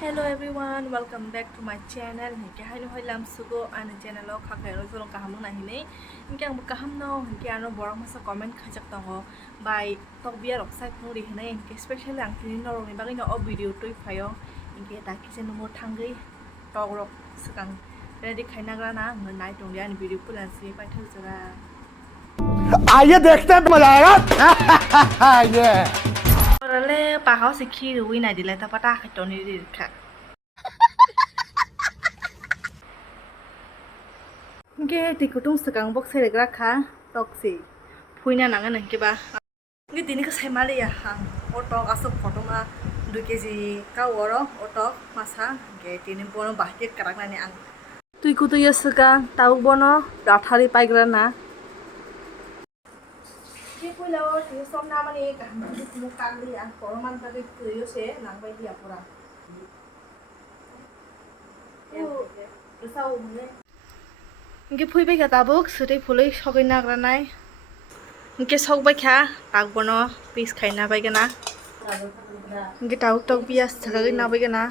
Hello everyone, welcome back to my channel. Hingke hai no hoilam sugo an channel o khakai ro jolong kaham na hine. Hingke ang kaham no hingke ano borang masa comment khajak tongo by tok biar ok sai phuri hine hingke especially ang tini no rong bagi no o video tui phayo hingke ta kitchen mo thangai tok rok sakang ready khaina gra na ngai tong dia ni video pulan si pai thau jara. आइए देखते हैं मजा आएगा ये Orale pa hau sikhi wi na dilai ta pata khatoni ri kha. Ge tikutung sekang box seregra kha toksi puina nangan nang ke ba ge tini ka sai mali ya hang oto asuk photo ma 2 kg ka oro oto masa ge tini bono bahke karak na ni ang tui ku tu yasaka tau bono rathari paigra na ge puila o ti som na mani ka mu kang ri ang poroman ta ge tu yo se nang bai dia pura o sau mu Inge pui bai kata buk sudai pulai sogai nagra nai. Inge sok bai kha tak bono piece khaina bai gana. Inge tauk tok bias sagai na bai gana.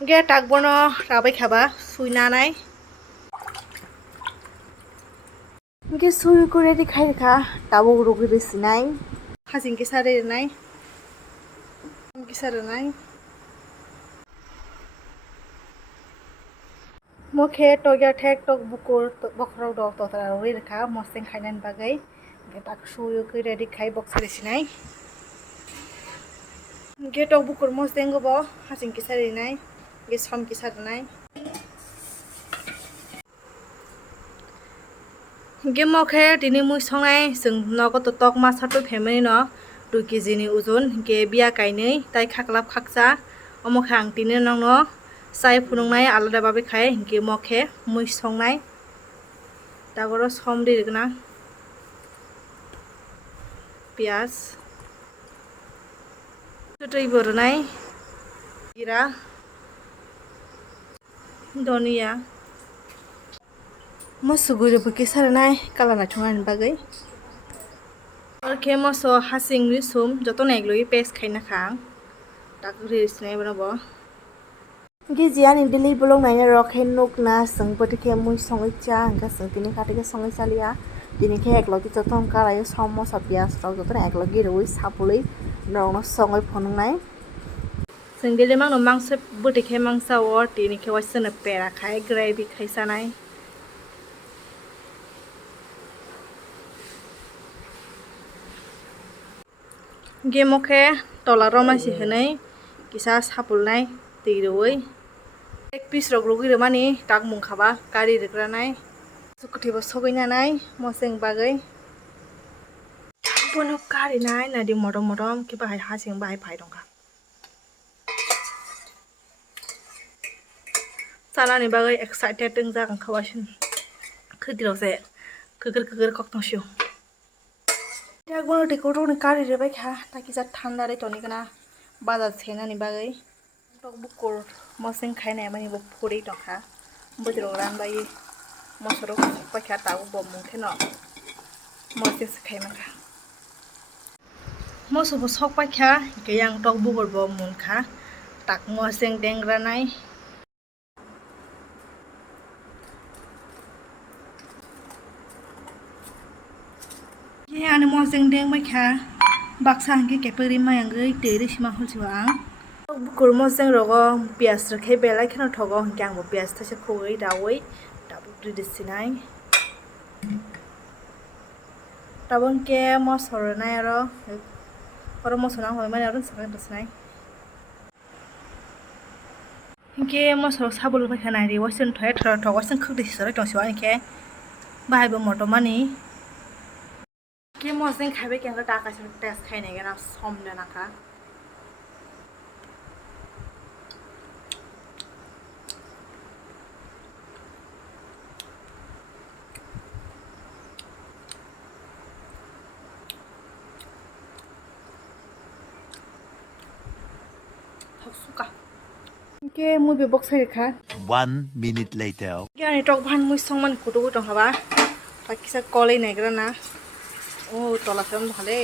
Inge tak bono rabai khaba suina nai. Inge suyu ko ready khai kha tabu rogi resinai. Hasing ke sare nai. Inge sare nai. Mokhe toya thek tok bukur bokrau dok to tara ri rakha moseng khainan bagai ge tak suyu ke ready khai box resinai ge tok bukur moseng go bo hasing ki sari nai ge som ki sar nai ge mokhe tini mui songai sung nogo to tok ma sato family no 2 kg ni uzun ge bia kainei tai khaklap khaksa omokhe ang tini nong no sai phunungnai alada babe khai hingke mokhe mui songnai tagoro som ri gna pias tutui bornai ira donia mosuguru buke sarnai kalana thongan bagai और के मसो Hastings रि सुम जतो नेगलोई paste खाइना Khan tak ris nai banabo Gi jian in dili bolong nai rok hen nok na sung poti ke mui songai cha angka sung tini khati ke songai salia tini ke eklogi jotom karai somo sapias rok joton eklogi roi sapului rong no songai phonung nai sung dili mang no mangse boti ke mangsa or tini ke wasen pera khai gravy khaisa nai ge mokhe tola roma si henai kisa sapulnai tiroi एक piece rok rogi mani tak mung khaba kari regra nai sukuthi bo sogai na nai moseng bagai bono kari nai nadi modom modom ke bahai hasing bahai phai dongka sala ni bagai excited teng ja kang khawasin khidiro se kugir kok tong shu ya gono de ko ni kari re bai kha taki ja thanda re toni kana baza chena ni bagai tok bukur moseng khaina mani bo phuri tokha bujro ran bai mosoro pakha ta bo mung kheno mose khaima kha moso bo sok pakha ke yang tok bukur bo mun kha tak moseng dengra nai ye ane moseng deng bai kha baksa hangke keperi mayang gei teri sima hulsiwa bukur moseng rogo pias rakhe belai kheno thogo hangke bo pias thase khogei dawoi dabu disinai tabon ke mosoro nai oro mosona hoi mane aro sakai disinai hangke mosoro sabul bai khana ri wasen thoy thogo wasen khugdi sore tongsiwa hangke bahai bo motomani ke moseng khaibe ke anga taka sin test khainai gana somna naka suka ke mu be box hai kha 1 minute later ke ani tok bhan mu songman kutu tong haba pakisa kolei nai gra na o tola sam bhale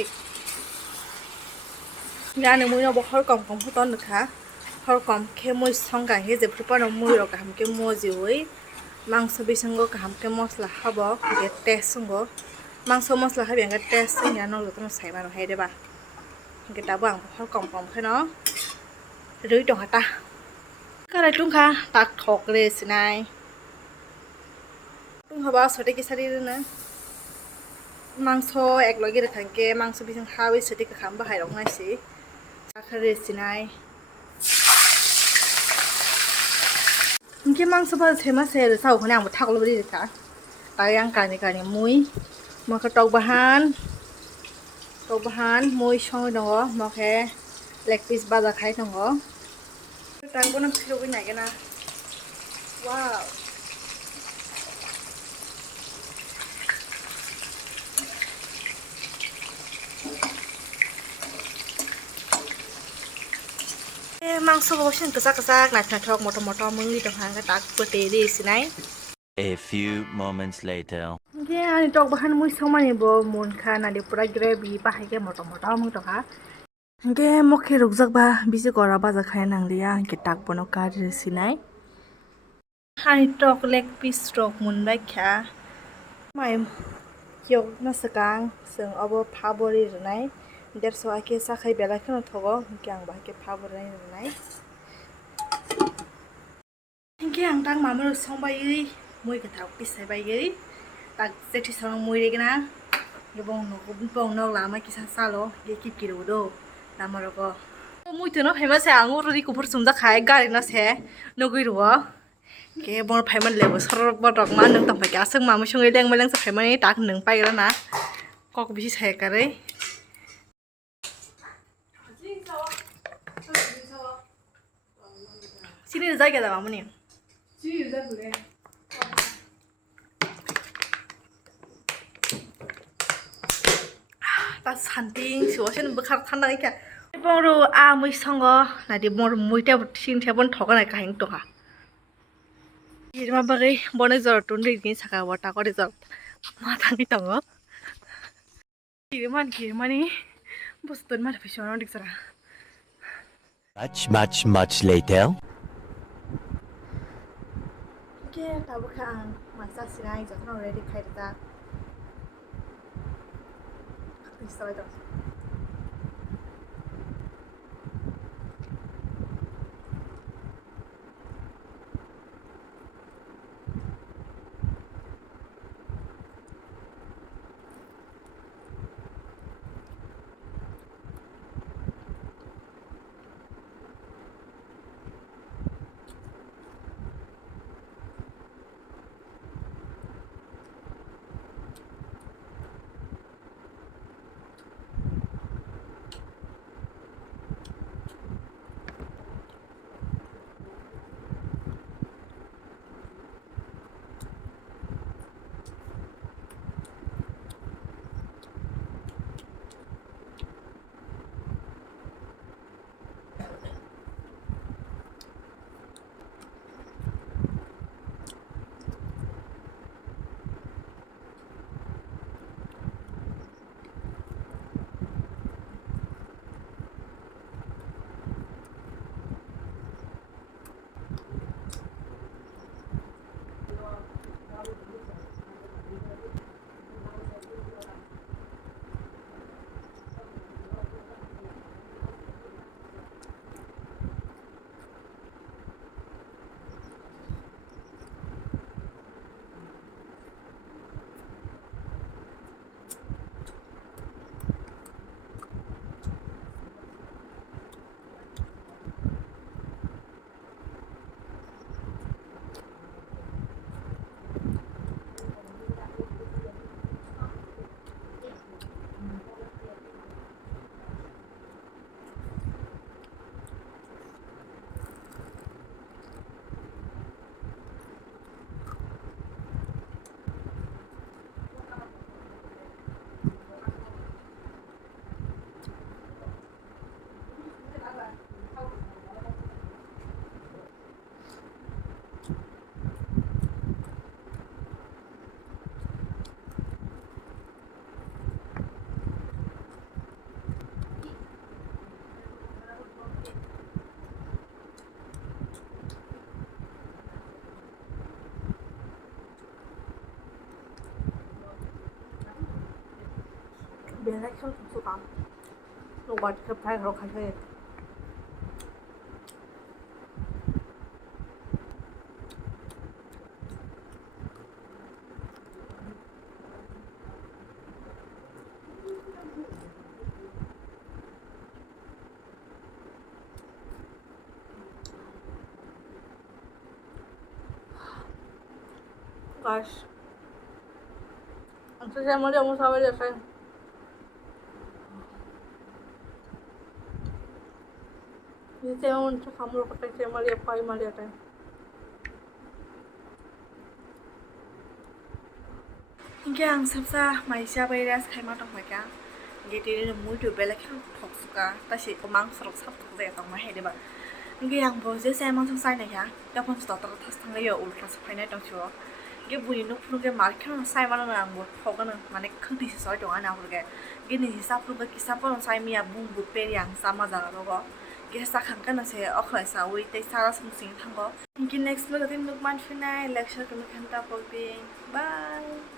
งานหนึ่งมือเราบอกเขากล่อมของผู้ต้นนะคะเขากล่อมแค่มือช่องกันให้เจ็บผู้ป้อนมือเราก็ทำแค่มือจิ๋วมังสวิสังก็ทำแค่มอสละฮับบอกเด็ดเตสังก็มังสมอสละฮับอย่างก็เตสังอย่างน้องเราต้องใส่มาเราให้ได้ป่ะก็ตาบังเขากล่อมแค่เนาะหรือดอกตาก็อะไรจุ้งค่ะตักถกเลยสินายจุ้งเขาบอกสวัสดีกิสรีด้วยนะมังโซเอกลอกิรขังเกมังโซบิสังฮาวิสติกขำบ่หายหรอกง่ายสิอาคาเรสินายมันแค่มังโซบะเทมาเซหรือเศร้าคนอย่างบ่ทักเราไม่ได้จ้ะตายยังการในการเนี่ยมุ้ยมันก็ตกบะฮานมุ้ยช่องดองมาแค่เล็กปิสบาร์ไข่ดองตังก็น้ำซิโร่ไปไหนกันนะว้าวมังสวิรัติกระซักหนักทอกมอตมึงดีต่างหากตักเปิดเตะดีสินะ A few moments later. อันนี้ตอกบ้านมุ้ยสองมันนี่บ่มุนค่ะนั่นเดี๋ยวปลาเกรบีป้าให้แกมอตมึงต่อค่ะแกมอกแค่รุกจักบ้าบิสิกอราบ้าจะขายนังเดียแกตักปนกการ์สินะอันนี้ตอกเล็กปิสตอกมุนได้แค่ไม่เกี่ยวนัสกังซึ่งเอาบ่พาบริหรือไงเดี๋ยวสวายแกสักให้เบลล์ขึ้นทว่าแกงบ้าแกพาบริหรือไงแกงตั้งมาไม่รู้สองใบยี่มุ้ยกระถางปิดใส่ใบยี่ตักเซติสองมุ้ยเลยกันนะอย่าบองนกลามากินซาโลอย่าคิดกิโลโดลามาแล้วก็มุ้ยตัวน้องไผ่มาเสียงูรู้ดีกูพูดสมจะขายการินะเสียนกอีรัวแกบอลไผ่มันเหลวสระบอลดอกมันหนึ่งต่อไปแกซึ่งมาไม่ช่วงไอ้แดงมาเลี้ยงสักไผ่มันนี่ตักหนึ่งไปแล้วนะก็กูไปชี้แชร์กันเลยที่นี่จะได้แก่แต่ว่ามันเนี่ยตาสันติงสิว่าฉันบุคคลทันได้แก่บองรู้มุ้ยสองก็ไหนดิบองรู้มุ้ยเท่าชิ้นเท่าบนถอกอะไรก็เห็นตัวค่ะยี่มาบังไอ้บอนไอ้จอดตุนดีกินสักวันตาก็ได้จอดมาทางนี้ต่างก็ยี่มันนี่บุษตุนมาทำพิชานอดิกสระ Much later. แกตาบุคคลมาซาสินายจะทำอะไรดีใครจะติดสอยต่อ lại không số tám lục bát cướp thay rồi khai thuê guys antes ya moríamos a ver ya sé Dice un chamuro que te Maria Pai Maria Tay. Yang sabsa maisha bayras khaima tong maka. Gete ni mudu belak thok suka ta si ko mang sorok sap thok de tong ma he de ba. Ngi yang bo je sai mang sai na ya. Ta pon sta ta thas thang le yo ultra sa phaina tong chuo. Ge bui no phnu ge mar khang sai ma na ang bo thok na mane khang ti soi tong ana ho ge. Ge ni sap lu ge ki sap pon sai mi ya bung bu pe yang sama za ro go. Ge sa khang ka na se okhla sa wi te sa sung sing thang go. Ngi next lo ga tin luk man phina lecture ka mi khan ta pol pe. Bye.